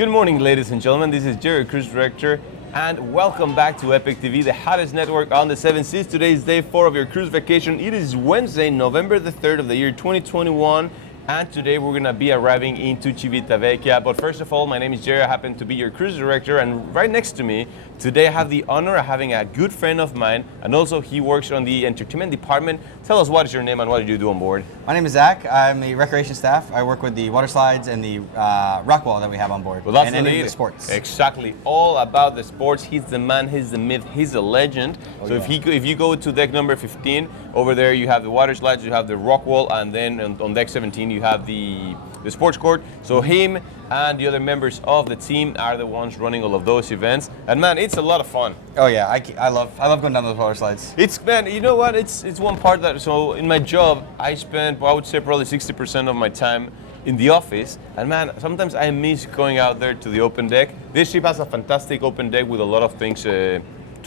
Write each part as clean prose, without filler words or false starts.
Good morning, ladies and gentlemen. This is Jerry, Cruise Director, and welcome back to Epic TV, the hottest network on the 7 seas. Today is day 4 of your cruise vacation. It is Wednesday, November the 3rd of the year 2021. And today we're going to be arriving into Civitavecchia. But first of all, my name is Jerry. I happen to be your cruise director. And right next to me, today I have the honor of having a good friend of mine. And also he works on the entertainment department. Tell us, what is your name and what do you do on board? My name is Zach. I'm the recreation staff. I work with the water slides and the rock wall that we have on board. Well, that's and any of the sports. Exactly. All about the sports. He's the man, he's the myth, he's a legend. So yeah. If you go to deck number 15, over there you have the water slides, you have the rock wall, and then on deck 17 you have the sports court. So him and the other members of the team are the ones running all of those events. And man, it's a lot of fun. Oh yeah, I love going down those water slides. It's, man, you know what? It's one part that, so in my job, I spend, well, I would say probably 60% of my time in the office, and man, sometimes I miss going out there to the open deck. This ship has a fantastic open deck with a lot of things to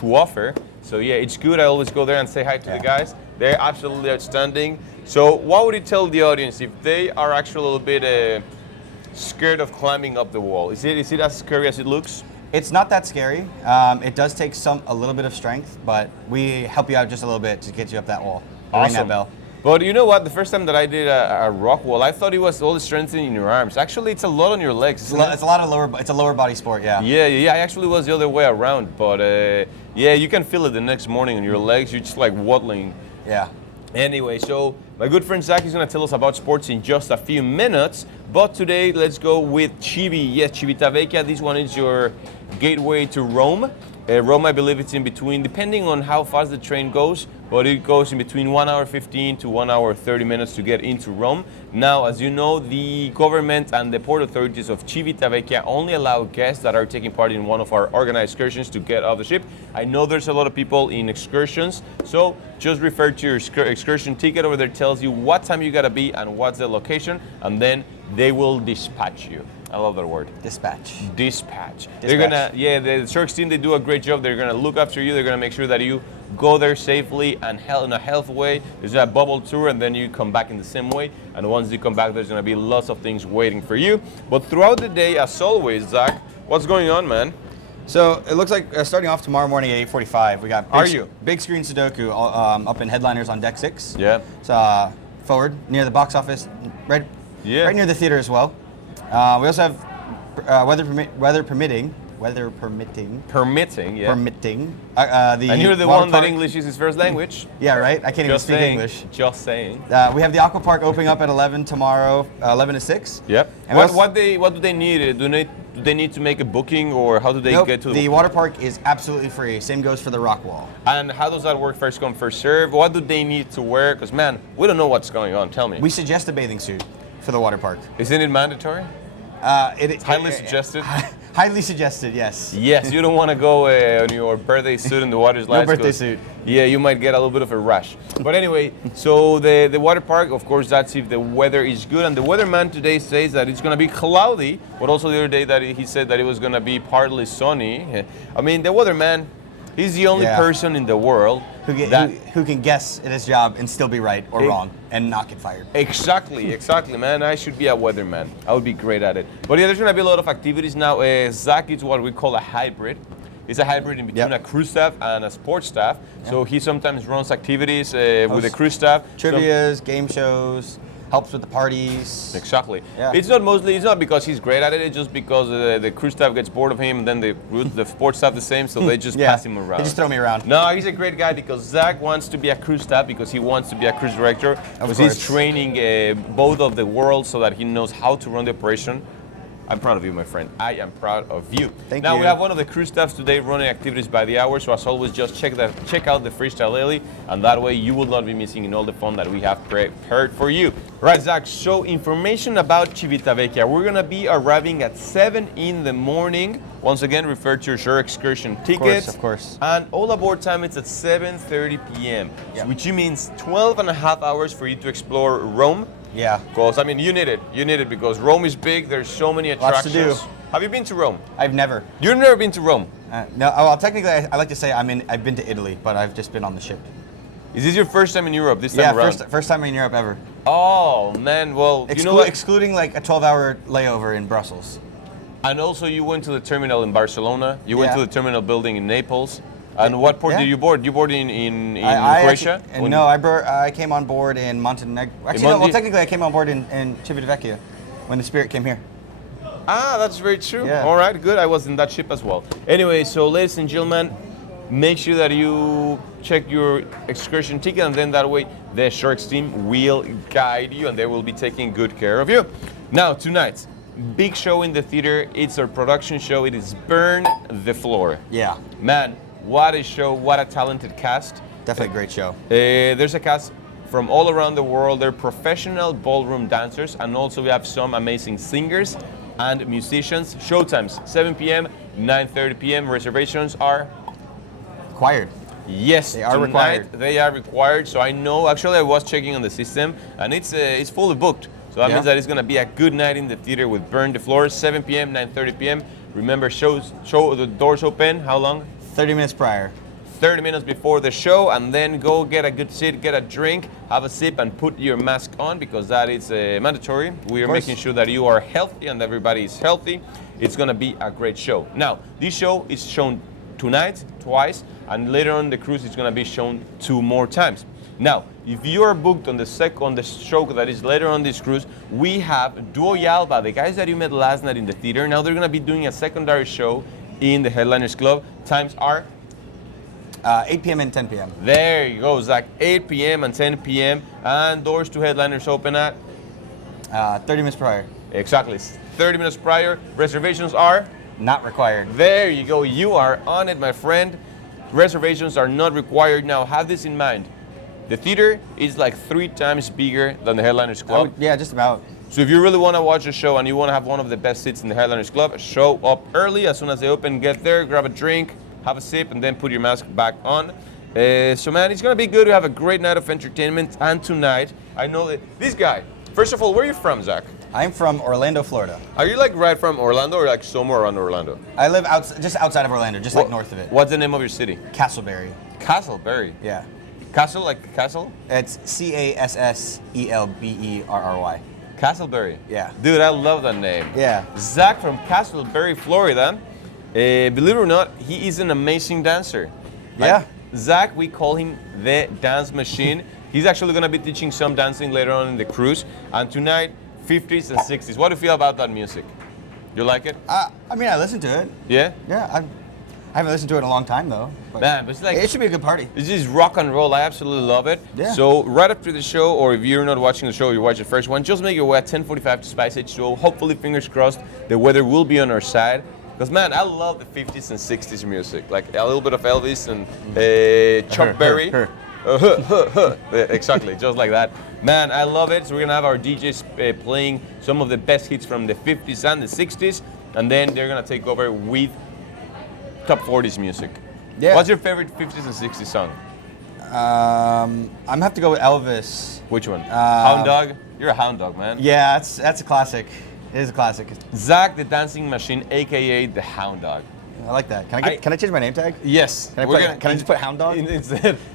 offer. So yeah, it's good. I always go there and say hi to the guys. They're absolutely outstanding. So what would you tell the audience if they are actually a little bit scared of climbing up the wall? Is it as scary as it looks? It's not that scary. It does take a little bit of strength, but we help you out just a little bit to get you up that wall. Awesome. Ring that bell. But you know what? The first time that I did a rock wall, I thought it was all the strengthening in your arms. Actually, it's a lot on your legs. It's a lot of lower. It's a lower body sport. Yeah. Yeah. I actually was the other way around, but yeah, you can feel it the next morning on your legs. You're just like waddling. Yeah. Anyway, so my good friend Zach is going to tell us about sports in just a few minutes. But today, let's go with Civi. Yes, Civitavecchia. This one is your gateway to Rome. Rome, I believe it's in between, depending on how fast the train goes, but it goes in between 1 hour 15 to 1 hour 30 minutes to get into Rome. Now, as you know, the government and the port authorities of Civitavecchia only allow guests that are taking part in one of our organized excursions to get off the ship. I know there's a lot of people in excursions, so just refer to your excursion ticket over there. Tells you what time you gotta be and what's the location, and then they will dispatch you. I love that word. Dispatch. They're gonna, the Sharks team, they do a great job. They're gonna look after you. They're gonna make sure that you go there safely and in a healthy way. There's a bubble tour, and then you come back in the same way. And once you come back, there's gonna be lots of things waiting for you. But throughout the day, as always, Zach, what's going on, man? So it looks like starting off tomorrow morning at 8:45, we got big screen Sudoku up in Headliners on deck 6. Yeah. So forward near the box office, right near the theater as well. We also have weather permitting. Yeah. And you're the one that English is his first language. Yeah, right. I can't even speak English. Just saying. We have the aqua park opening up at 11 tomorrow, 11 to 6. Yep. And what do they need? Do they need to make a booking, or how do they get to the water park? Is absolutely free. Same goes for the rock wall. And how does that work? First come, first serve. What do they need to wear? Because man, we don't know what's going on. Tell me. We suggest a bathing suit for the water park. Isn't it mandatory? It's highly suggested. Highly suggested, yes. Yes, you don't want to go in your birthday suit in the water slides. No birthday suit. Yeah, you might get a little bit of a rash. But anyway, so the water park, of course, that's if the weather is good. And the weatherman today says that it's going to be cloudy, but also the other day that he said that it was going to be partly sunny. I mean, the weatherman, he's the only person in the world who can guess at his job and still be right or wrong and not get fired. Exactly, man. I should be a weatherman. I would be great at it. But yeah, there's going to be a lot of activities now. Zach is what we call a hybrid. It's a hybrid in between a crew staff and a sports staff. So he sometimes runs activities with the crew staff. Trivias, game shows. Helps with the parties. Exactly. Yeah. It's not because he's great at it. It's just because the crew staff gets bored of him, and then the sports staff the same, so they just pass him around. They just throw me around. No, he's a great guy because Zach wants to be a crew staff because he wants to be a cruise director. Because he's training both of the worlds so that he knows how to run the operation. I'm proud of you, my friend. I am proud of you. Thank you. Now we have one of the crew staffs today running activities by the hour. So as always, just check out the Freestyle Alley, and that way you will not be missing in all the fun that we have prepared for you. Right, Zach. So information about Civitavecchia. We're gonna be arriving at 7 in the morning. Once again, refer to your excursion tickets. Of course. And all aboard time is at 7:30 p.m. Yep. Which means 12 and a half hours for you to explore Rome. Yeah. Because, I mean, you need it. You need it because Rome is big. There's so many attractions. Lots to do. Have you been to Rome? I've never. You've never been to Rome? No. Well, technically, I like to say I've been to Italy, but I've just been on the ship. Is this your first time in Europe this time around? Yeah, first time in Europe ever. Oh, man. Well, you know what? Excluding like a 12-hour layover in Brussels. And also, you went to the terminal in Barcelona. You went to the terminal building in Naples. And what port did you board? You board in Croatia? Actually, no, I came on board in Montenegro. Actually, no, well, technically I came on board in Civitavecchia when the Spirit came here. Ah, that's very true. Yeah. All right, good. I was in that ship as well. Anyway, so ladies and gentlemen, make sure that you check your excursion ticket, and then that way the Sharks team will guide you and they will be taking good care of you. Now, tonight, big show in the theater. It's our production show. It is Burn the Floor. Yeah. Man, what a show, what a talented cast. Definitely a great show. There's a cast from all around the world. They're professional ballroom dancers, and also we have some amazing singers and musicians. Showtimes, 7 p.m., 9:30 p.m. Reservations are required. Yes, they are required. They are required. So I know, actually I was checking on the system, and it's fully booked. So that means that it's gonna be a good night in the theater with Burn the Floor, 7 p.m., 9:30 p.m. Remember, show the doors open, how long? 30 minutes prior. 30 minutes before the show, and then go get a good seat, get a drink, have a sip, and put your mask on, because that is mandatory. We are making sure that you are healthy and everybody is healthy. It's gonna be a great show. Now, this show is shown tonight, twice, and later on the cruise it's gonna be shown 2 more times. Now, if you are booked on the show that is later on this cruise, we have Duo Yalba, the guys that you met last night in the theater. Now they're gonna be doing a secondary show in the Headliners Club. Times are 8 p.m. and 10 p.m. There you go, Zach. 8 p.m. and 10 p.m. And doors to Headliners open at 30 minutes prior. Exactly, 30 minutes prior. Reservations are not required. There you go. You are on it, my friend. Reservations are not required. Now, have this in mind. The theater is like 3 times bigger than the Headliners Club. Yeah, just about. So if you really want to watch the show and you want to have one of the best seats in the Headliners Club, show up early. As soon as they open, get there, grab a drink, have a sip, and then put your mask back on. So man, it's gonna be good. We have a great night of entertainment. And tonight, I know that this guy, first of all, where are you from, Zach? I'm from Orlando, Florida. Are you like right from Orlando, or like somewhere around Orlando? I live just outside of Orlando, just like north of it. What's the name of your city? Castleberry. Castleberry? Yeah. Castle, like castle? It's Casselberry. Castleberry. Yeah. Dude, I love that name. Yeah. Zach from Castleberry, Florida. Believe it or not, he is an amazing dancer. Yeah. Zach, we call him the dance machine. He's actually gonna be teaching some dancing later on in the cruise. And tonight, 50s and 60s. What do you feel about that music? You like it? I mean, I listen to it. Yeah? Yeah. I haven't listened to it in a long time though. Man, but it's like, it should be a good party. It's just rock and roll. I absolutely love it. Yeah. So right after the show, or if you're not watching the show, you watch the first one, just make your way at 10:45 to Spice Age. So hopefully, fingers crossed, the weather will be on our side. Because man, I love the 50s and 60s music. Like a little bit of Elvis and Chuck Berry. Exactly, just like that. Man, I love it. So we're gonna have our DJs playing some of the best hits from the 50s and the 60s, and then they're gonna take over with top 40s music. Yeah. What's your favorite 50s and 60s song? I'm gonna have to go with Elvis. Which one? Hound Dog? You're a hound dog, man. Yeah, that's a classic. It is a classic. Zach the Dancing Machine, aka the Hound Dog. I like that. Can I change my name tag? Yes. Can I just put Hound Dog?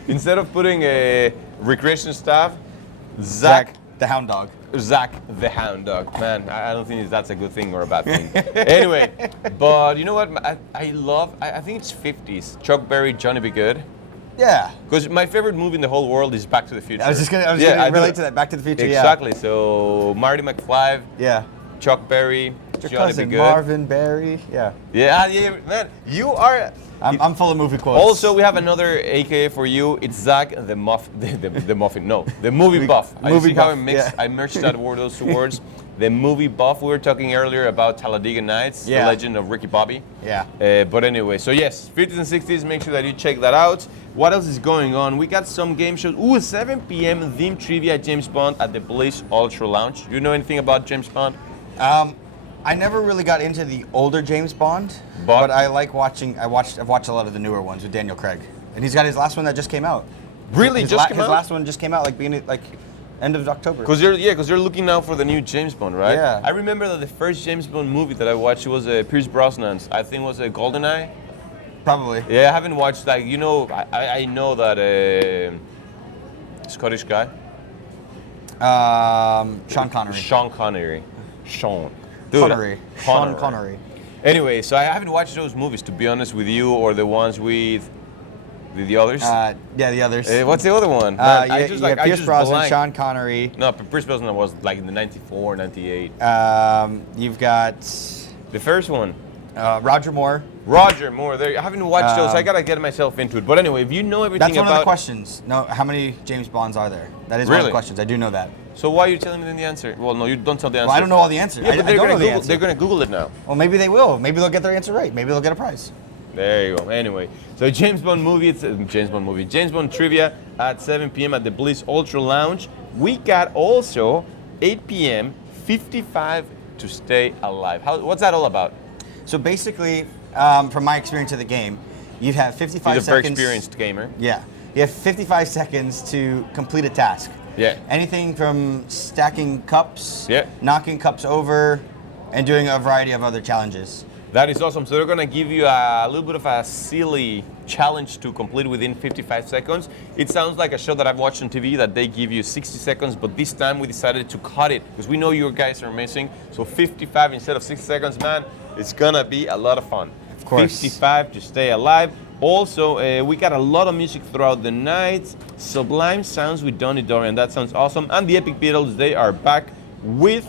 Instead of putting a recreation staff, Zach the Hound Dog. Zach the Hound Dog. Man, I don't think that's a good thing or a bad thing. Anyway, but you know what? I think it's 50s. Chuck Berry, Johnny B. Good. Yeah. Because my favorite movie in the whole world is Back to the Future. I was gonna relate to that. Back to the Future. Exactly. Yeah. So Marty McFly. Yeah. Chuck Berry, Your Johnny cousin B. Good. Marvin Berry. Yeah. Yeah, man. You are. I'm full of movie quotes. Also, we have another AKA for you. It's Zach the Muffin. No, the movie buff. Movie buff, How I merged those 2 words. The movie buff. We were talking earlier about Talladega Nights, the legend of Ricky Bobby. Yeah. But anyway, so yes, 50s and 60s. Make sure that you check that out. What else is going on? We got some game shows. Ooh, 7 p.m. Theme Trivia James Bond at the Bliss Ultra Lounge. You know anything about James Bond? I never really got into the older James Bond, but I like watching. I've watched a lot of the newer ones with Daniel Craig, and he's got his last one that just came out. Really, his came out? His last one just came out end of October. Because you're looking now for the new James Bond, right? Yeah. I remember that the first James Bond movie that I watched was Pierce Brosnan's. I think it was GoldenEye. Probably. Yeah, I haven't watched I know that Scottish guy. Sean Connery. Sean Connery. Sean. Dude, Sean Connery. Anyway, so I haven't watched those movies, to be honest with you, or the ones with the others. Yeah, the others. What's the other one? You have Pierce Brosnan, Sean Connery. No, Pierce Brosnan was like in the 94, 98. You've got The first one. Roger Moore. Roger Moore. There, I haven't watched those. I gotta get myself into it. But anyway, if you know everything That's one about, of the questions. No, how many James Bonds are there? That is one of Really? the questions. I do know that. so why are you telling me then the answer? Well, no, you don't tell the answer. Well, I don't know all the answers. Yeah, I but don't know the Google, answer. they're gonna Google it now. Well, maybe they will. Maybe they'll get their answer right. Maybe they'll get a prize. There you go. Anyway, so James Bond movie. It's James Bond trivia at 7 p.m. at the Bliss Ultra Lounge. We got also 8 p.m. 55 to Stay Alive. What's that all about? So basically, from my experience of the game, you'd have 55 He's a very seconds. experienced gamer. Yeah. You have 55 seconds to complete a task. Yeah. Anything from stacking cups, Yeah. knocking cups over, and doing a variety of other challenges. That is awesome. So they're gonna give you a little bit of a silly challenge to complete within 55 seconds. It sounds like a show that I've watched on TV that they give you 60 seconds, but this time we decided to cut it because we know you guys are amazing. So 55 instead of 60 seconds, man, it's gonna be a lot of fun. Of course. 55 to Stay Alive. Also, we got a lot of music throughout the night. Sublime Sounds with Donny Dorian. That sounds awesome. And the Epic Beatles, they are back with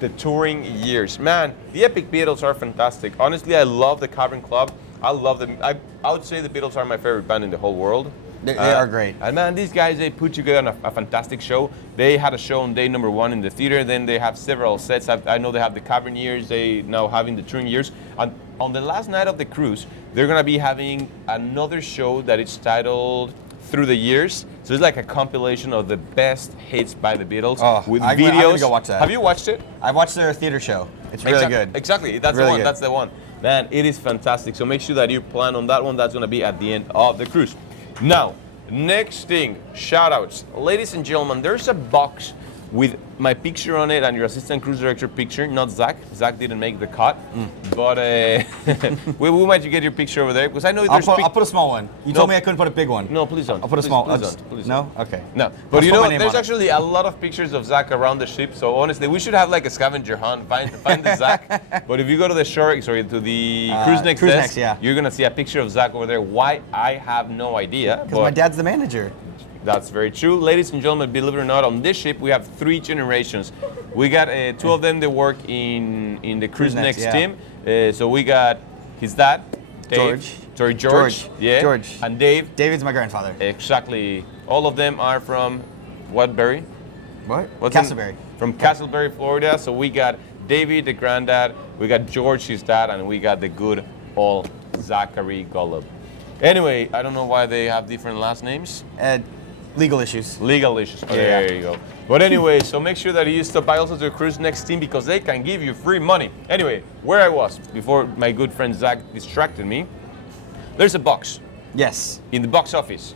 the touring years. Man, the Epic Beatles are fantastic. Honestly, I love the Cavern Club. I love them. I would say the Beatles are my favorite band in the whole world. They are great. And man, these guys, they put together a fantastic show. They had a show on day number 1 in the theater. Then they have several sets. I know they have the Cavern years. They now having the touring years. And on the last night of the cruise, they're gonna be having another show that is titled Through the Years. So it's like a compilation of the best hits by the Beatles with I'm videos. gonna go watch that. Have you watched it? I watched their theater show. It's really good. Exactly. That's Really the one. good. That's the one. Man, it is fantastic. So make sure that you plan on that one. That's going to be at the end of the cruise. Now, next thing, shout outs. Ladies and gentlemen, there's a box with my picture on it and your assistant cruise director picture, not Zach. Zach didn't make the cut, but we might get your picture over there because I know there's. I'll put a small one. You told me I couldn't put a big one. No, please don't. I'll put a Please- small. Please I'll just- don't. Please no? don't. Okay. No, I'll but you put know, my name there's on it. actually a lot of pictures of Zach around the ship. So honestly, we should have like a scavenger hunt, find the Zach. But if you go to the shore, sorry, to the cruise next Cruise desk, Next, yeah. you're gonna see a picture of Zach over there. Why? I have no idea. Because my dad's the manager. That's very true. Ladies and gentlemen, believe it or not, on this ship we have 3 generations. We got 2 of them that work in the Cruise Next yeah. team. So we got his dad, Dave. George. Yeah. George. And Dave. David's my grandfather. Exactly. All of them are from Woodbury. What? What's Castleberry. From Castleberry, Florida. So we got David, the granddad, we got George, his dad, and we got the good old Zachary Golub. Anyway, I don't know why they have different last names. Legal issues. Legal issues. Oh, Yeah. there you go. But anyway, so make sure that you stop by also to the Cruise Next team because they can give you free money. Anyway, where I was before my good friend Zach distracted me, there's a box Yes. in the box office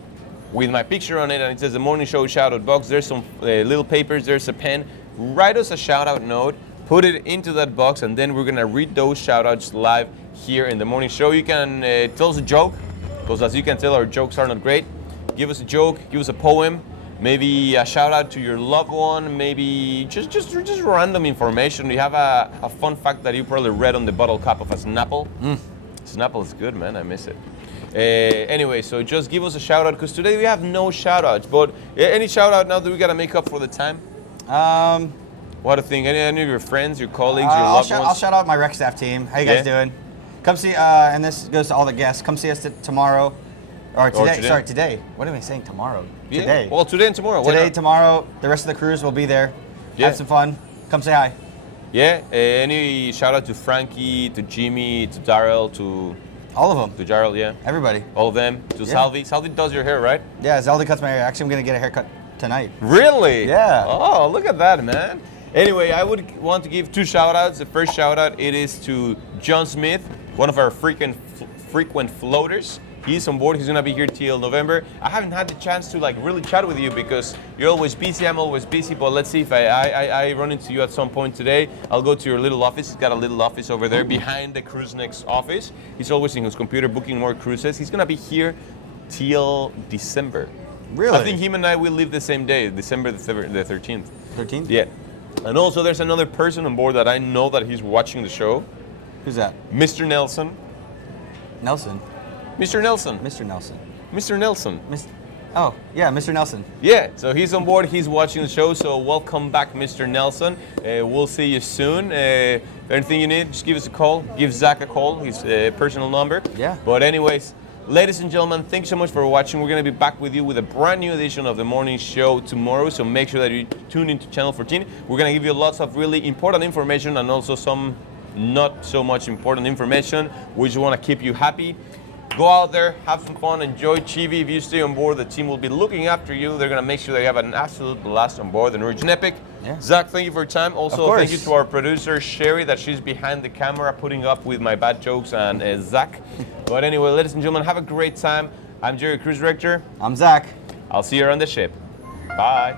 with my picture on it and it says the morning show shout out box. There's some little papers, there's a pen. Write us a shout out note, put it into that box, and then we're gonna read those shout outs live here in the morning show. You can tell us a joke because as you can tell, our jokes are not great. Give us a joke, give us a poem, maybe a shout out to your loved one, maybe just random information. You have a fun fact that you probably read on the bottle cap of a Snapple. Snapple is good, man. I miss it. Anyway, so just give us a shout out because today we have no shout outs. But any shout out now that we gotta make up for the time? What a thing. Any of your friends, your colleagues, your loved ones? I'll shout out my rec staff team. How you guys doing? Come see, and this goes to all the guests. Come see us tomorrow. Or today. today. Sorry, today. What am I saying? Tomorrow. Yeah. Today. Well, today and tomorrow. Why Today, not? tomorrow. The rest of the cruise will be there. Yeah. Have some fun. Come say hi. Yeah. Any shout out to Frankie, to Jimmy, to Daryl, to All of them. Jarrell, yeah. Everybody. All of them. To Yeah. Salvi. Salvi does your hair, right? Yeah, Zelda cuts my hair. Actually, I'm gonna get a haircut tonight. Really? Yeah. Oh, look at that, man. Anyway, I would want to give 2 shout outs. The first shout out, it is to John Smith, one of our frequent floaters. He's on board. He's gonna be here till November. I haven't had the chance to like really chat with you because you're always busy. I'm always busy. But let's see if I run into you at some point today. I'll go to your little office. He's got a little office over there behind the Cruise Next office. He's always in his computer booking more cruises. He's gonna be here till December. Really? I think him and I will leave the same day, December the 13th. 13th? Yeah. And also there's another person on board that I know that he's watching the show. Who's that? Mr. Nelson. Nelson. Mr. Nelson. Mr. Nelson. Mr. Nelson. Oh, yeah, Mr. Nelson. Yeah, so he's on board, he's watching the show, so welcome back, Mr. Nelson. We'll see you soon. If anything you need, just give us a call. Give Zach a call, his personal number. Yeah. But anyways, ladies and gentlemen, thanks so much for watching. We're going to be back with you with a brand new edition of the morning show tomorrow, so make sure that you tune into Channel 14. We're going to give you lots of really important information and also some not so much important information. We just want to keep you happy. Go out there, have some fun, enjoy Chivi. If you stay on board, the team will be looking after you. They're going to make sure that you have an absolute blast on board the Norwegian Epic. Yeah. Zach, thank you for your time. Also, thank you to our producer, Sherry, that she's behind the camera putting up with my bad jokes, and Zach. But anyway, ladies and gentlemen, have a great time. I'm Jerry, cruise director. I'm Zach. I'll see you on the ship. Bye.